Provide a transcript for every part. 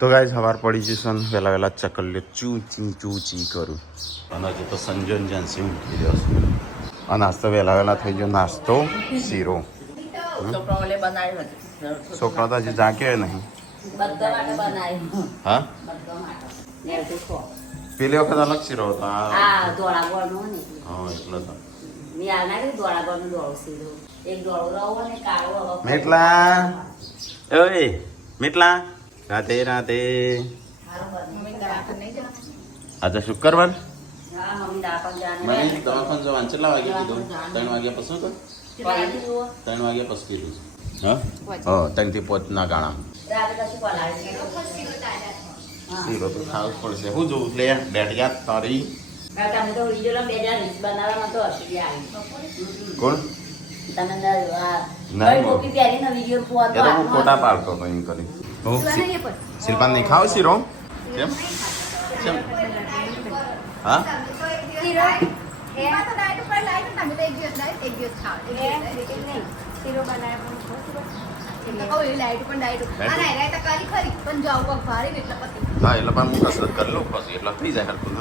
તો ગાઈસ સવાર પડી જશે ને વહેલા ચકલીઓ ચૂચી કરું અને હજુ તો સંજોન જાનસી ઉઠી રહ્યો છે આ નાસ્તો વહેલા થઈ ગયો નાસ્તો શીરો છોકરા તો હજી જાગ્યો નહીં હા પેલી વખત અલગ શીરો હતો હા એટલે તો મીટલા રાતે આજે શુક્રવાર દવાખાને જવાનું કેટલા વાગે કીધું 3 વાગ્યા પછી તો 3 વાગ્યા પછી કીધું હા 3 થી 5 ના ગાળા શીરો તો ખાવું પડશે હું જોઉં લે બેઠ તારી કોણ ફોટા પાડતો હતો એમ કરી શિલ્પા નહીં ખાવ શીરો કેમ હા હા એટલે પણ હું કસરત કરી લઉં પછી એટલે થઈ જાય હરકું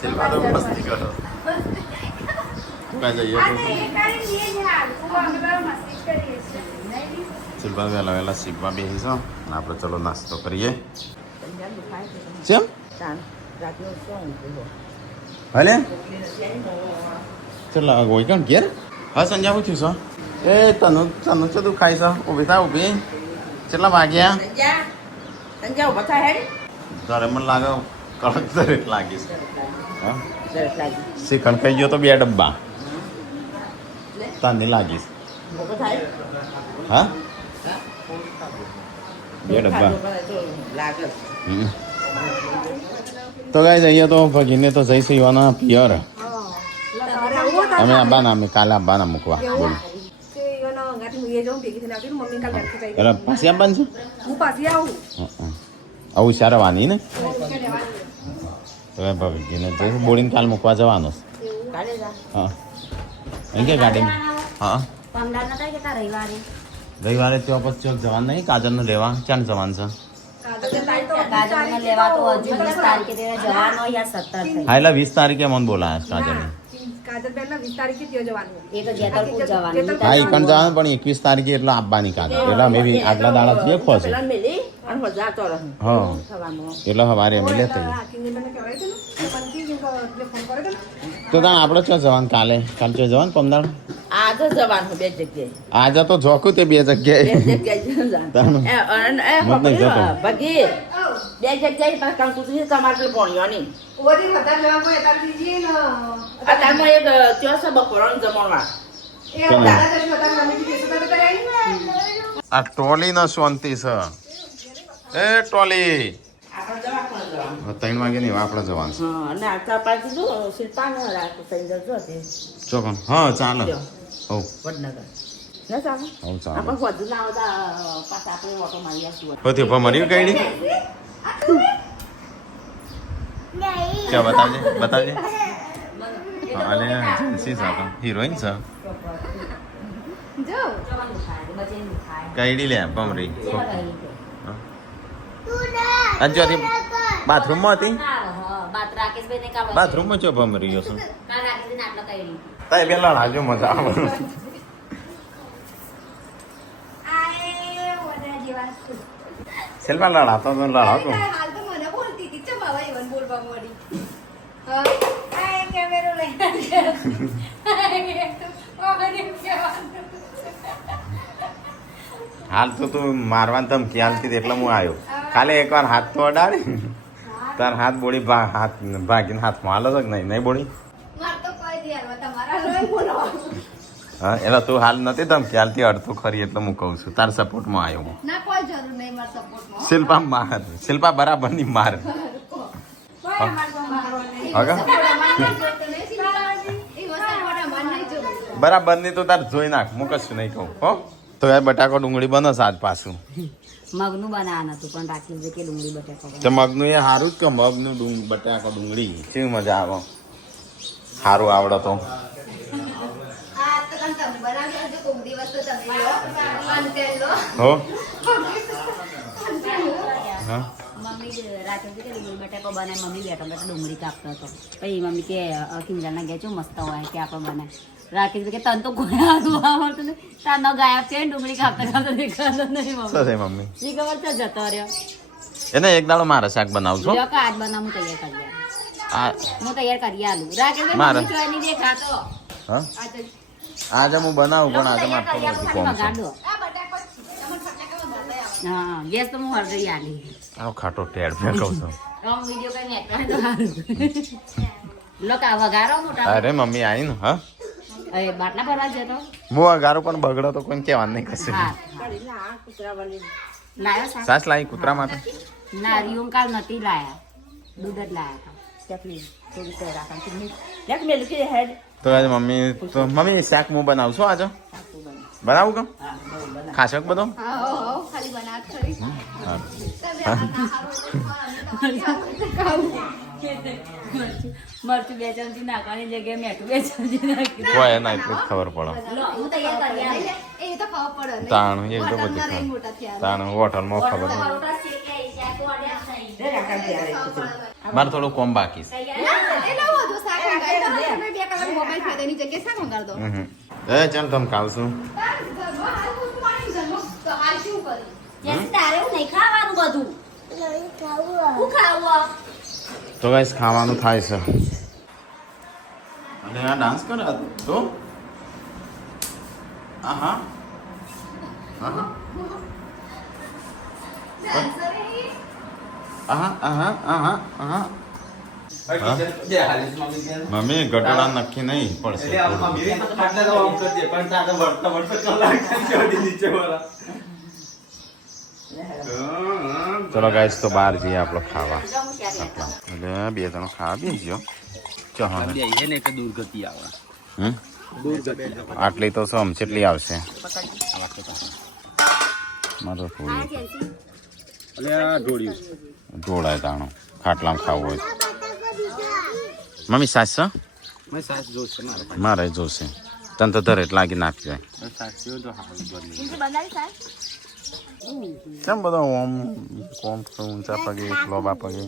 શિલ્પા તો મસ્તી કરો શિલ્પા વહેલા શીખવા બેસીશું ને આપણે ચલો નાસ્તો કરીએ કેમ હલે ચલો ગોઈ કોણ ઘેર હા સંજા શું થયું છો એ તનુ શું ખાય છે ઊભી થા ઊભી કેટલા વાગ્યા તારે મને લાગે કડક તરત લાગીશ હા શ્રીખંડ ખાઈ ગયો તો 2 ડબ્બા તાની લાગીશ હા 2 ડબ્બા તો ગાઈસ અહીંયા તો ભગીને તો જઈ સીવાના પિયર અમે આબાના અમે કાલે આબાના મૂકવા બોલ પાછી આવવાનું છે આવું સારવાની ને તો ભગીને જઈશું બોડીને કાલ મૂકવા જવાનું હા અહીં કે ગાડીમાં હા રવિવારે ત્યાં પછી જવાનું નહીં કાજલનું લેવા ક્યાં જવાનું છે હા એટલે 20 તારીખે મને બોલાયા કાજલ હા એ પણ જવાનું પણ 21 તારીખે એટલે આપવાની કાજલ એટલે અમે બી આગલા દાડા દેખો છે હા એટલે સવારે અમે લેતા તો તાણ આપણે ક્યાં જવાનું કાલે ચો જવાનું 15 આજે જવાનું 2 જગ્યાએ આજે તો જોખું તે 2 જગ્યાએ બગી 2 જગ્યાએ કંકુસી તમારે પોણિયોની અત્યારમાં એક ચોસ બપોરનું જમણવા આ ટોલી નો શાંતિ છે એ ટોલી 3 વાગે નહીં આપણે જવાનું છે અને આટલા પાછી જો શિલ્પા ન રાખો સંજર જો તે ચોકન હા ચાલો હો વડનગર ના ચાલો હો ચાલો આપણે વધુ ના આવતા પાછા આપણે ઓટો મારી આશું પતિ ભમરી કઈડી क्या बताइए अरे एजेंसी साहब हीरोइन सा कईडी ले भमरी अंजोरी बाथरूम में હતી બાથરૂમ માં ચો ભમરી છો તાય બેલા હાજો મજા આવે સેલ્ફા લડાતો તો લડાતો હાલ તો તું મારવાની ધમકી હાલતી એટલે હું આવ્યો કાલે એકવાર હાથ તો અડાડી તાર હાથ બોડી હાથ ભાગીને હાથમાં હાલો છે કે નહીં બોડી હા એટલે તું હાલ નથી ધમકી હાલતી અડતું ખરી એટલે હું કહું છું તાર સપોર્ટમાં આવ્યો હું શિલ્પા માર શિલ્પા બરાબર ની માર બરાબર ની તો તાર જોઈ નાખ હું કશું નહીં કહું હો તો યાર બટાકો ડુંગળી બનો આજ પાછું મગનું બનાવવાનું હતું પણ રાખ્યું છે કે ડુંગળી બટાકો તો મગનું એ સારું જ કે મગનું બટાકો ડુંગળી કેવી મજા આવે સારું આવડે તો હો હા મમ્મી રાત્રે કે ડુંગળી બટાકો બનાય મમ્મી બેઠો બેઠો ડુંગળી કાપતો હતો પછી મમ્મી કે કિંજલના ગયા છો મસ્ત હોય કે આપણે બનાય રાખી કે તન તો કોઈ આવડતું નહીં તાનો ગાયબ છે ડુંગળી કાપતા કાપતા દેખાતો નહીં મમ્મી જી ખબર છે જતો રહ્યો એને એક દાડો મારે શાક બનાવજો જો કાજ બનાવું તૈયાર કરી આ હું તૈયાર કરી આલું રાખી મારે. મમ્મી નહીં દેખાતો હા આજે આજે હું બનાવું પણ આજે મારે થોડું બધું કોમ છે હા ગેસ તો હું હળદરી આલી આવો ખાટો ટેડ મેં કહું છું વિડીયો કઈ મેં તો સારું લોકા વગારો મોટા અરે મમ્મી આવી ને હા એ બાટલા ભરવા જતો હું અગારો પણ બગડો તો કોઈને કહેવાનું નહીં કશે હા આ કૂતરા વાળી લાયો સા સાસ લાવી કૂતરા માટે ના રીમ કાલ નથી લાયા દૂધ જ લાયા ચકલી થોડી તો રાખવાની લેક મેલ કે હેડ તો આજે મમ્મી શાક હું બનાવું છું આજે બનાવું કે ખાશો બધો મરચું બે ચમચી નાખવાની જગ્યાએ મેઠું બે ચમચી નાખી કોઈ એના એટલું જ ખબર પડે લો હું તૈયાર કરી આલી તાણું એક તો બધું તાણું હોટલમાં ખબર પડે પરોઠા શેકે શાક ઓર્ડર થઈ રે રાખા દે આ મારે થોડું કોમ બાકી છે એ ચાલ તમે ખાવશું જેસી તારે હું નહીં ખાવાનું બધું હું ખાવું તો ગાઈસ ખાવાનું થાય છે અને આ ડાન્સ કરે તો આહા આહા આહા આહા આહા આહા મમ્મી ગટડા નક્કી નહીં પડશે ચલો ગાઈસ તો બહાર જઈએ આપણે ખાવા એટલે બે જણો ખાવા બેસજો આટલી તો શું કેટલી આવશે મારો ઢોળાય તાણો ખાટલામાં ખાવું હોય મમ્મી સાસ મારે જોશે તને તો ધરે લાગી નાખી જાય કેમ બધો ઓમ કોમ ઊંચા પગે લોબા પગે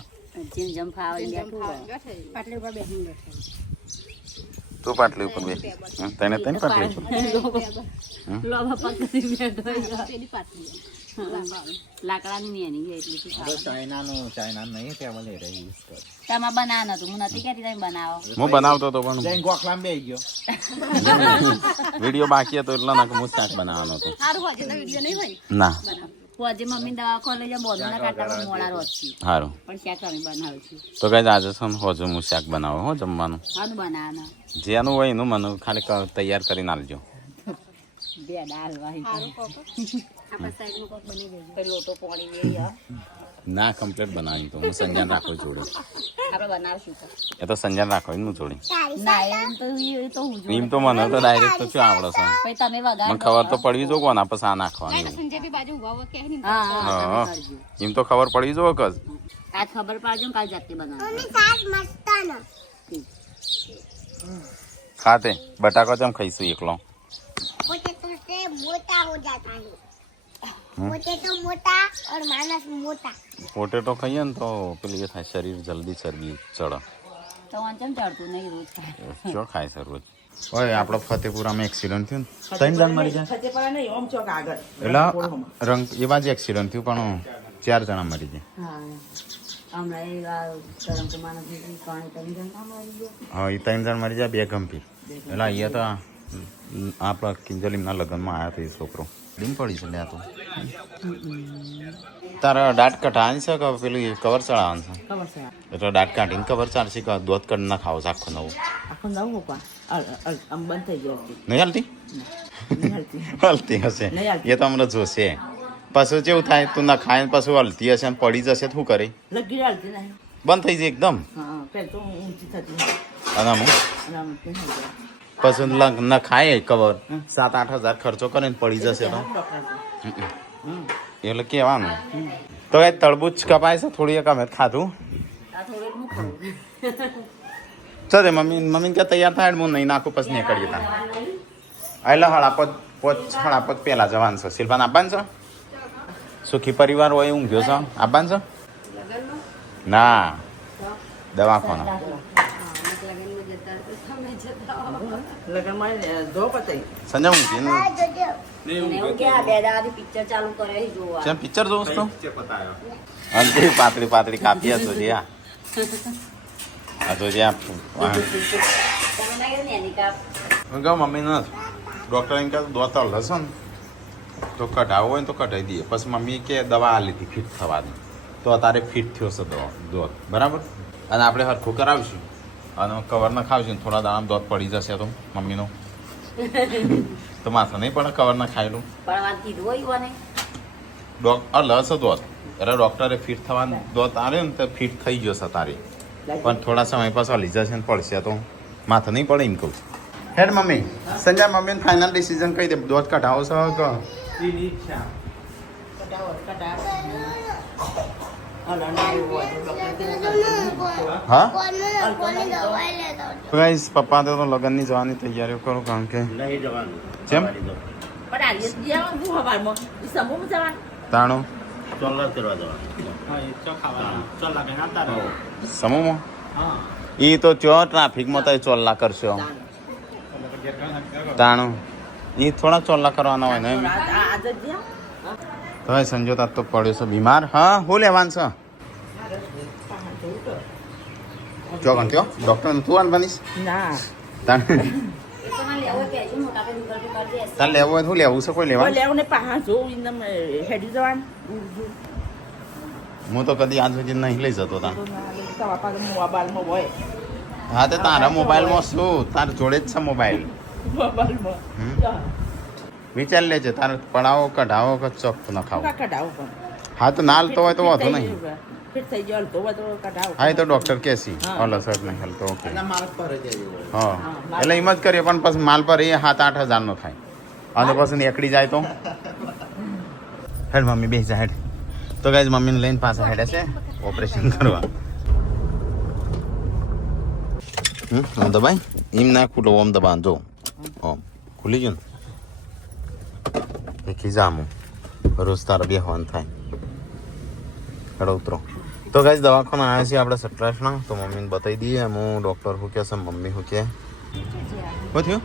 જીમ જમ ફાવે તું પાટલી ઉપર બે તેને પાટલી ઉપર લોબા પકડી બેઠો લાકડાની મેની એટલી તમે બનાવવાનું હતું હું નથી કહેતી તમે બનાવો હું બનાવતો હતો પણ વિડીયો બાકી હતો એટલે ના હું શાક બનાવવાનો હતો ના આજે મમ્મી દવાખાને લઈ બોધના કાંટા મોડા રોજ સારું પણ શાક અમે બનાવું છું તો કઈ આજે છે ને હોજો હું શાક બનાવો હો જમવાનું શાનું બનાવવાનું જેનું હોય એનું મને ખાલી તૈયાર કરીને આલજો બે દાળ વાહી આપણા સાઈડમાં કોક બની ગયું લોટો પાણી લઈ ના કમ્પ્લીટ બનાવી તો હું સંજાન રાખો જોડે આપણે બનાવશું એ તો સંજાન રાખો એનું જોડે ના એમ તો હું એમ તો મને તો ડાયરેક્ટ તો શું આવડે છે પછી તમે વગાડ મને ખબર તો પડવી જો કોના પછી આ નાખવાની હા એમ તો ખબર પડવી જો કસ આજ ખબર પાડજો કાલ જાતે બનાવો ખાતે બટાકો ચમ ખાઈશું એકલો પોટેટો ખાઈએ ને તો પેલી એ થાય શરીર જલ્દી ચરબી ચડે તો વાંચમ ચડતું નહીં રોજ ખાય ચો ખાય છે રોજ ઓય આપણો ફતેપુરામાં એક્સિડન્ટ થયું ને ત્રણ જણ મરી ગયા ફતેપુરા નહીં ઓમ ચોક આગળ એટલે રંગ એવા જ એક્સિડન્ટ થયું પણ 4 જણા મરી ગયા હા હમણાં એ ગરમ કમાનો પાણી ત્રણ જણ મરી ગયા હા એ 3 જણ મરી ગયા 2 ગંભીર એટલે અહીંયા તો આપણા કિંજલીમના લગ્નમાં આવ્યા હતા એ છોકરો ડીમ પડી છે લ્યા તો તારા દાંત કઢાવાની છે કે પેલું કવર ચડાવવાનું છે ખબર છે એટલે દાંત કાઢીને કવર ચાલશે કે દૂધ કાઢી ના ખાવ આખો નવું આખું નવું મૂકવા આમ બંધ થઈ ગયો નહીં હાલતી નહીં હાલતી. હાલતી હશે નહીં હાલતી. એ તો અમને જોશે પાછું કેવું થાય તું ના ખાય ને પાછું હલતી હશે ને પડી જશે શું કરે લગી હાલતી નહીં બંધ થઈ જાય એકદમ હા પેલ તો ઊંચી થતી અને આમ અને આમ થઈ જાય. પછી ન ખાય કવર 7-8 હજાર ખર્ચો કરે ને પડી જશે તો એટલે કેવાનું તો એ તળબૂચ કપાય છે થોડી એક અમે ખાધું આ થોડુંક મૂકવું ચાલે મમ્મી કે તૈયાર થાય હું નહીં નાખું પછી નીકળીએ તા એટલે હળાપત પહેલા જવાનું છે શિલ્પાને આપવાનું છે સુખી પરિવાર હોય ઊંઘ્યો છે આપવાનું છે ના દવાખાના લગ્નમાં જો પતાઈ સંજય મૂકીને પિક્ચર ચાલુ કરે જોવા જેમ પિક્ચર જોઉં છું અને પાતળી પાતળી કાપી હશો જે આ તો જ્યાં કહું મમ્મી ન ડૉક્ટર એમ કહે દોતર લસો ને તો કઢાવો હોય ને તો કઢાવી દઈએ પછી મમ્મી કે દવા આ લીધી ફિટ થવાની તો અત્યારે ફિટ થયો છે દોત બરાબર અને આપણે હરખું કરાવીશું અને કવર ના ખાવશું ને થોડા દાણા દોત પડી જશે તો મમ્મીનો તો માથે નહીં પડે કવર ના ખાયેલું લસ દોત એટલે ડૉક્ટરે ફિટ થવાનું દોત આવે ને તો ફિટ થઈ જશે તારી પણ થોડા સમય પાછા હલી જશે ને પડશે તો માથે નહીં પડે એમ કહું હેડ મમ્મી સંજય મમ્મીને ફાઇનલ ડિસિઝન કહી દે દોત કઢાવો છો કે હા ગાઈસ પપ્પા તો લગ્નની જવાની તૈયારીઓ કરો કારણ કે જેમ તાણો સમૂહમાં એ તો ચો ટ્રાફિકમાં તો ચોલ્લા કરશો તાણું એ થોડા ચોલ્લા કરવાના હોય ને તો સંજો તાર તો પડ્યો છે બીમાર હા હું લેવાનું છે ચોકન થયો ડૉક્ટર તું આન બનીશ ના તાર લેવું હોય શું લેવું છે કોઈ લેવાનું લેવું ને પાહા જો ઇન્દમ હેડી જવાન હું તો કદી આજ સુધી નહીં લઈ જતો તા મોબાઈલમાં હોય હા તો તારા મોબાઈલમાં શું તાર જોડે જ છે મોબાઈલ મોબાઈલમાં વિચાર લેજે તારે પડાવો કઢાવો કે ચોક ન ખાવો કઢાવું પણ હા તો ના હાલતો હોય તો વાંધો નહીં ફિટ થઈ ગયો તો કઢાવું હા એ તો ડૉક્ટર કહેશી ઓલો સર નહીં હાલતો ઓકે હા એટલે એમ જ કરીએ પણ પછી માલ પર એ 7-8 હજારનો થાય અને પછી નીકળી જાય તો હેડ મમ્મી બેસી જા હેડ તો ગાઈઝ મમ્મીને લઈને પાછા હેડે છે ઓપરેશન કરવા આમ દબાઈ એમ ના ખુલ્લો ઓમ દબાણ જો ઓમ ખુલી ગયું ને ખીજામું રોજ તારા બેહવાનું થાય હેડો ઉતરો તો ગાઈઝ દવાખાના આવ્યા છીએ આપણે સટરાશના તો મમ્મીને બતાવી દઈએ હું ડૉક્ટર શું કહે છે મમ્મી શું કહે શું થયું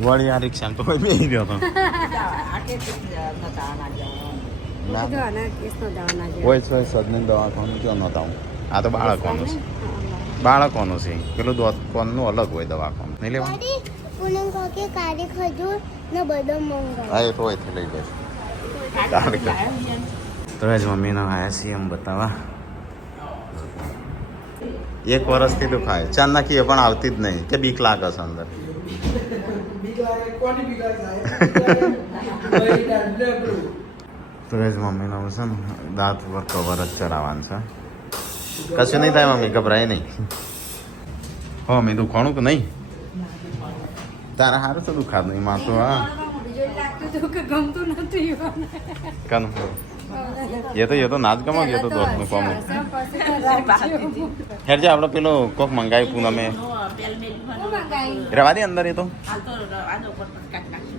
વળી આ રિક્ષા તો કોઈ બેસી ગયો હતો હોય છે સદને દવાખાનું ક્યાં નહોતા હું આ તો બાળકોનું છે બાળકોનું છે પેલું દવાખાનું અલગ હોય દવાખાનું નહીં લેવાનું હા એ તો અહીંથી લઈ જશે તો જ મમ્મીનો આવ્યા છીએ એમ બતાવવા 1 વર્ષથી દુખાય ચાર નાખીએ પણ આવતી જ નહીં કે બીક લાગે છે અંદર તો જ મમ્મીનો છે ને દાંત ઉપર કવર જ ચડાવવાનું છે કશું નહીં થાય મમ્મી ગભરાય નહીં હો મેં દુખાણું કે નહીં તારા હારું તો દુખાતું નહીં માં તો હા કાનું એ તો નાચ ગમો ગયો તો દોસ્તનું કોમ હેર જે આપણે પેલો કોક મંગાવી પૂનમે રવા દે અંદર એ તો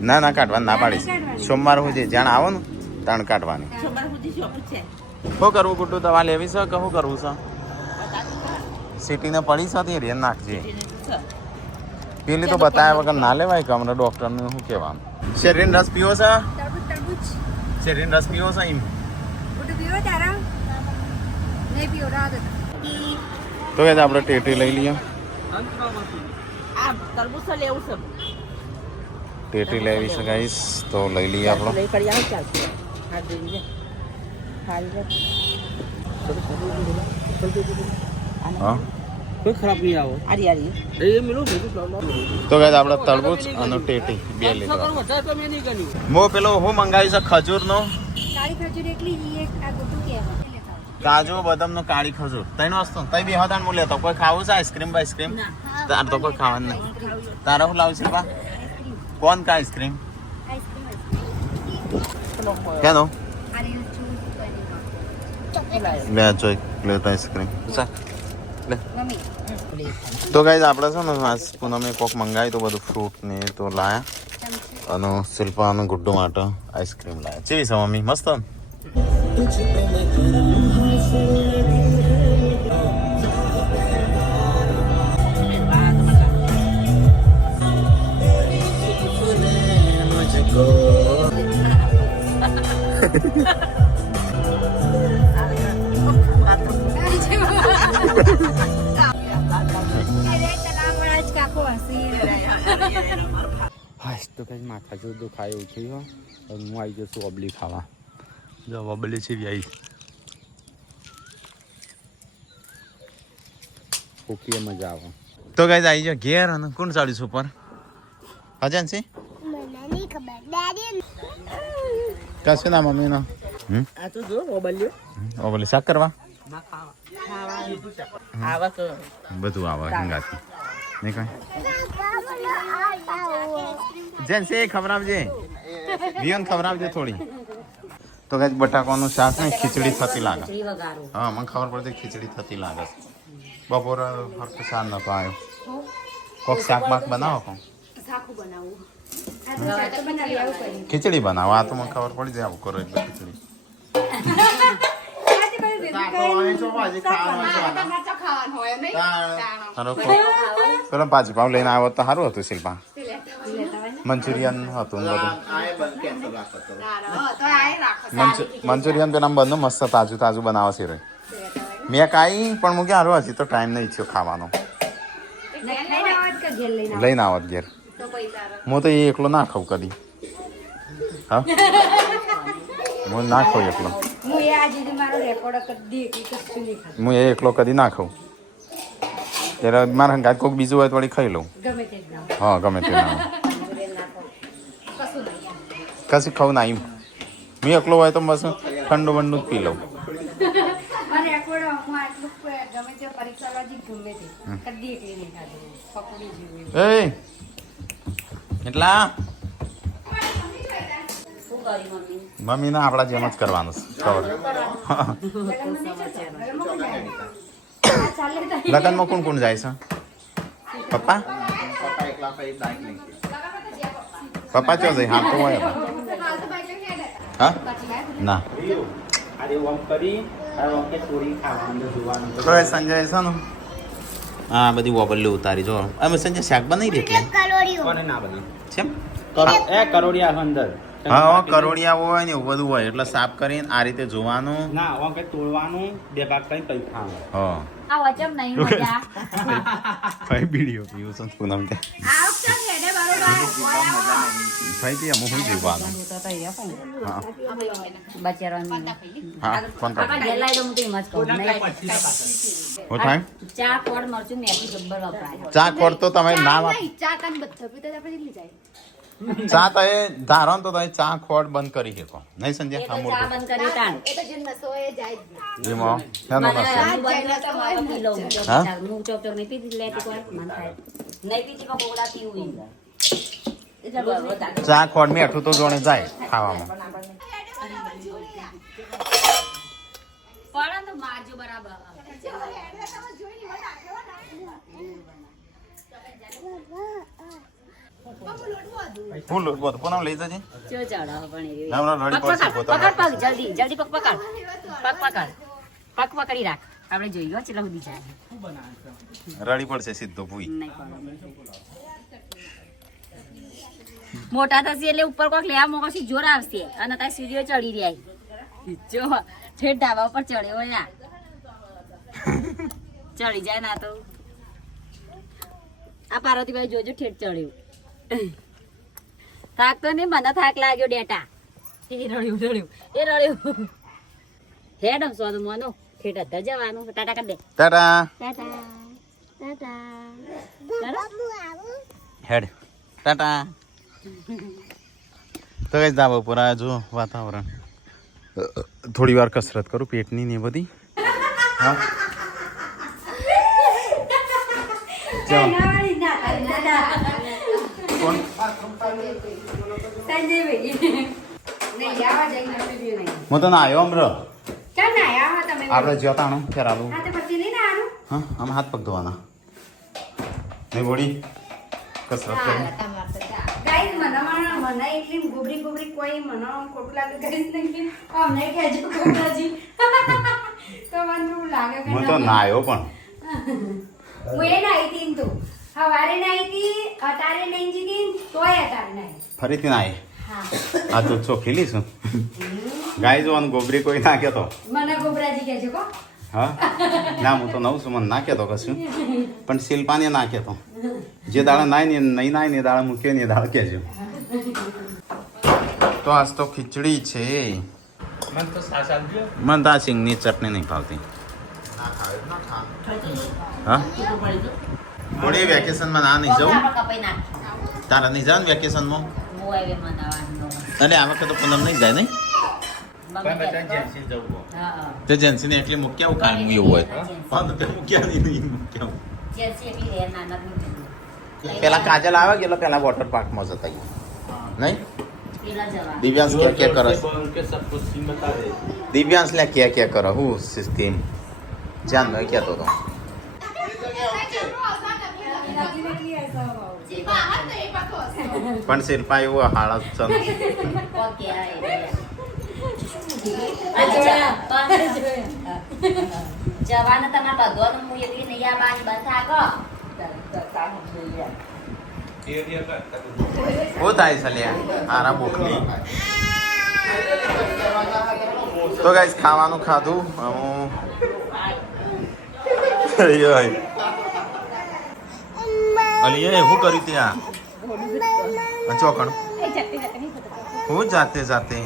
ના ના કાઢવાની ના પાડીશ સોમવાર હું જે જાણ આવો ને તાણ કાઢવાની શું કરવું ગુડ્ડું દવા લેવી છે કે શું કરવું છે સિટીને પડી છે તે રેન નાખજે પેલી તો બતાવ્યા વગર ના લેવાય કે હમણાં ડૉક્ટરનું શું કહેવાનું શેરીન રસ પીવો છે શેરીન રસ પીવો છે એમ તો કે આપણે ટેટી લઈ લઈએ ટેટી લેવી છે ગાઈસ તો લઈ લઈએ આપણો હા ખરાબ નહીં આવો તો ગાઈસ આપણે તરબૂચ અને ટેટી બે લીધો મો પેલો હું મંગાવ્યું છે ખજૂરનો કાજુ બદામનો કાળી ખજૂર ત્રણ વસ્તુ તઈ બે હતા હું લેતો કોઈ ખાવું છે આઈસ્ક્રીમ બાઈસ્ક્રીમ તાર તો કોઈ ખાવાનું નહીં તારે શું લાવશે બા કોણ કા આઈસ્ક્રીમ કેનો લે જોઈ લેતા આઈસ્ક્રીમ લે તો ગાઈઝ આપણે છે ને આજ પૂનમે કોક મંગાવી તો બધું ફ્રૂટ ને તો લાયા અને શિલ્પા અને ગુડ્ડુ માટે આઈસ્ક્રીમ લાયા ચેવી છે મમ્મી મસ્ત હા તો કંઈ માથા જો દુખાય એવું થયું હવે હું આવી જશું ઓબલી ખાવા જો ઓબલી છે આવી ફૂકીએ મજા આવે તો ગાઈઝ આવી જાઓ ઘેર અને કોણ ચાલીશું ઉપર અજાન છે કશું ના મમ્મીનો આ તો જો ઓબલ્યો ઓબલી શાક કરવા આવા તો બધું આવે હંગાથી નહીં કઈ જેન છે ખવડાવજે વિયન ખવડાવજે થોડી તો કઈ બટાકાનું શાક ને ખીચડી થતી લાગે ખીચડી વઘારું હા મને ખબર પડતી ખીચડી થતી લાગે બપોર ફક્ત શાક નતો આવ્યો કોક શાક બાક બનાવો કો ખીચડી બનાવો આ તો મને ખબર પડી જાય આવું કરો એટલે ખીચડી પેલો ભાજીપાવ લઈને આવ્યો તો સારું હતું શિલ્પા મંચુરિયન હતું ને બધું મંચુરિયન પેલા બંને મસ્ત તાજું તાજું બનાવે છે રે મેં કાંઈ પણ મૂકી હારું હજી તો ટાઈમ નહીં થયો ખાવાનો લઈને આવત ઘેર હું તો એ એકલો ના ખાઉં કદી હા હું ના ખાઉં એકલો હું એ એકલો કદી ના ખાઉં ત્યારે મારા હંગાત કોઈક બીજું હોય તો વળી ખાઈ લઉં હા ગમે તે ના કશું ખાવું ના એમ હું એકલો હોય તો બસ ઠંડુ બંડુ જ પી લઉં એ એટલા મમ્મીને આપણા જેમ જ કરવાનું ખબર લગ્નમાં કોણ કોણ જાય છે પપ્પા પપ્પા ચો જાય હા તો હોય હા ના તો સંજય છે ને હા બધી વોબલ્લી ઉતારી જો અમે સંજય શાક બનાવી દે એટલે છે કરોડિયા અંદર હા કરોડિયા હોય ને એવું બધું હોય એટલે સાફ કરીને આ રીતે જોવાનું ના ઓમ કે તોડવાનું બે ભાગ કરીને પછી ખાવાનું હા આ વચમ નહીં મજા ભાઈ વિડિયો પીવું છું પૂનમ કે ભાઈ કે હું જીવવાનું હા હા ફોન કર હું થાય ચા કોડ મરચું મેથી જબ્બર વપરાય ચા ખોર તો તમે ના ચા તો એ ધારો ને તો તમે ચા ખોટ બંધ કરી શકો નહીં સંજય હા ચા બંધ કરી તાણ એમાં શાનો નસો હા હું ચોક ચોક નહીં પીધી લેતી કોઈ મન થાય નહીં પીધી પણ બોલા પીવું ચા ખોટ મેઠું તો જોણે જાય ખાવામાં પણ તો મારજો બરાબર ફૂલ બોલ પૂનમ લઈ જજે ચો ચડાવ પણ એ હમણાં રડી પડશે પોતાનો પકડ જલ્દી જલ્દી પગ પકડ પગ પકડી રાખ આપણે જોઈ ગયો ચેલા સુધી જાય રડી પડશે સીધો ભૂઈ નહીં પડે મોટા થશે એટલે ઉપર કોક લેવા મોકલશે જોર આવશે અને તારી સીડીઓ ચડી રહ્યા જો ઠેઠ ધાબા ઉપર ચડ્યો યા ચડી જાય ના તો આ પાર્વતીભાઈ જોજો ઠેઠ ચડ્યું થાક તો નહીં મને થાક લાગ્યો ડેટા એ રડ્યું હેડમ સ્વાદ મોનો ઠેઠ હતા જવાનું ટાટા કરી દે ટાટા ટાટા ટાટા હેડ ટાટા તો કઈ ધાબા ઉપર આ જો વાતાવરણ થોડી વાર કસરત કરું પેટની ને એ બધી હા કોણ હું તો ના આવ્યો અમર આપણે જ્યોતાણું ફેરાલું હા આમ હાથ પગ ધોવાના નહીં બોડી કસરત કરી ગાઈસ મને એટલી ગોબરી કોઈ મને ખોટું લાગે ગાઈસ નહીં કે અમને કહેજો ગોબરાજી તો મને થોડું લાગે કે હું તો ના આવ્યો પણ હું એ નાઈ હતી તું હવારે નાઈ હતી અટારે નહીં જીતી તોય અટારે નાઈ ફરીથી ના આવી હા આ તો ચોખ્ખી લીશું ગાય જોવાનું ગોબરી કોઈ ના કહેતો મને ગોબરાજી કહેજો કો હા ના હું તો નવું છું મને ના કહેતો કશું પણ શિલ્પાને ના કહેતો જે દાડા નાય ને નહીં નાય ને દાડા મૂક્યો ને એ દાડા કહેજો તો આજ તો ખીચડી છે મને તો સાસ આપજો મને તો આ સિંગની ચટણી નહીં ભાવતી હા થોડી વેકેશનમાં ના નહીં જવું કપાઈ નાખ તારા નહીં જાવ ને વેકેશનમાં હું આવે મનાવાનો અને આ વખતે તો પૂનમ નહીં જાય નહીં પણ બધા જેન્સી જવું હા તે જેન્સીને એટલી મૂક્યા હું કાઢવું એવું હોય પણ તે મૂક્યા નહીં મૂક્યા જેસી એટલી રે નાના મૂકી પેલા કાજલ આવે ગયેલો પેલા વોટર પાર્કમાં જતા નહીં પેલા જવા દિવ્યાંશ કે કરે કે સબ કુછ સીન બતા દે દિવ્યાંશ લે કે કરે હું સિસ્ટમ જાન ભાઈ કહેતો હતો પણ શિલ્પા એવું હાલત છે ઓકે જવાને તમારે બધવાનું હું એટલી નહીં આ બાની બસ આગો શું થાય છે લ્યા હારા બોખલી તો ગાઈસ ખાવાનું ખાધું હું અલી શું કર્યું ત્યાં ચોકણ હું જાતે જાતે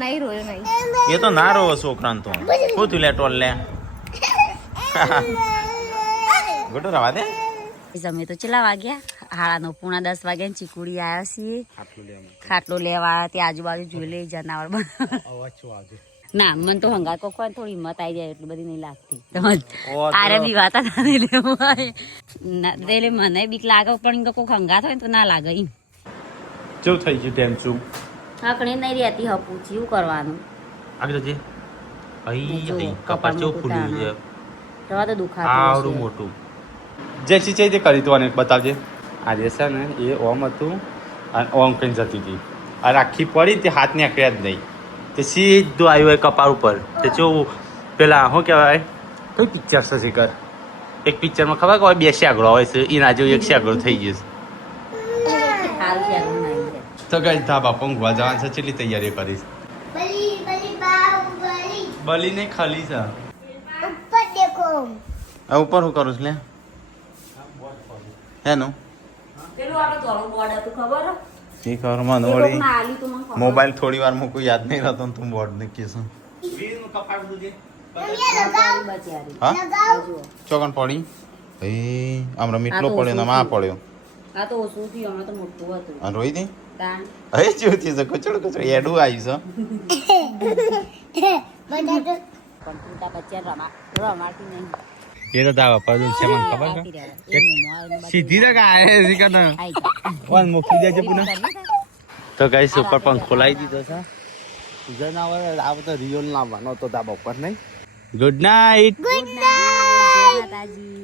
નહીં રોયો નહીં એ તો ના રહો છોકરાને તો શું તું લે ટોલ લે ગોટો રવા દે અમે તો ચેલા વાગ્યા 9:30 10 વાગ્યા ચીકુડી આવ્યા છીએ ખાટલો લેવા ત્યાં આજુબાજુ જોઈ લે જનાવર ના મને તો હંગાત કોખવા થોડી હિંમત આવી જાય એટલી બધી નહીં લાગતી આરે બી વાત લેવું એટલે મને બીક લાગે પણ કોઈક હંગાત હોય તો ના લાગે એમ કેવું થઈ ગયું ટેમ છું હકણી નહીં રહેતી હપું એવું કરવાનું આગળ જજે જો, અહીં કપાળ કેવું ફૂલ્યું છે રવા તો આવડું દુખાતું મોટું જેસી છે તે કરી તું અને બતાવજે આજે છે ને એ ઓમ હતું અને ઓમ કઈ જતી હતી અને આખી પડી તે હાથ નીકળ્યા જ નહીં તે સીધું આવ્યું એ કપાળ ઉપર તે જો પેલા શું કહેવાય કઈ પિક્ચર છે શીખર એક પિક્ચરમાં ખબર કે બે આગળ હોય છે એના જેવું એક આગળ થઈ ગયું સારું છે આગળ નહીં જાય. તો કઈ ધાબા પંખવા જવાનું છે કેટલી તૈયારી કરીશ બલી ને ખાલી છે હવે ઉપર શું કરું છું લે હેનું પેલું આપણે ધોળું બોર્ડ હતું ખબર હે? એ ખબર મને એ વળી લોકોને આલ્યું તું મને ખબર. મોબાઈલ થોડી વાર મૂકું યાદ નહીં રહેતો ને તું બોર્ડ મૂકીશ બચારી. હા જુઓ. ચોકન પડી ભાઈ હમણાં મીઠલો આ તો પડ્યો ને આમાં આ પડ્યો આ તો ઓછું થયું હમણાં તો મોટું હતું આ રોઈ દે તાણ. હવે જેવું થયું છે કચડું કચડું એડું આવ્યું છે પણ ટૂટા બચ્ચા રમાડતી નહીં. એ તો તારા પપ્પા છે મને ખબર આવતી છે રહે. એ મોંમાં એનું સીધી તો ગાય શીખર ને આઈ જા. કોણ મૂકી દેજે પુનઃ કરી દે. તો ગાઈસ ઉપર પંખો ખોલાવી દીધો છે જનાવર આ તો રિયલ લાવવાનો તો તારા ઉપર નહીં ગુડ નાઇટ Good night. જય માતાજી.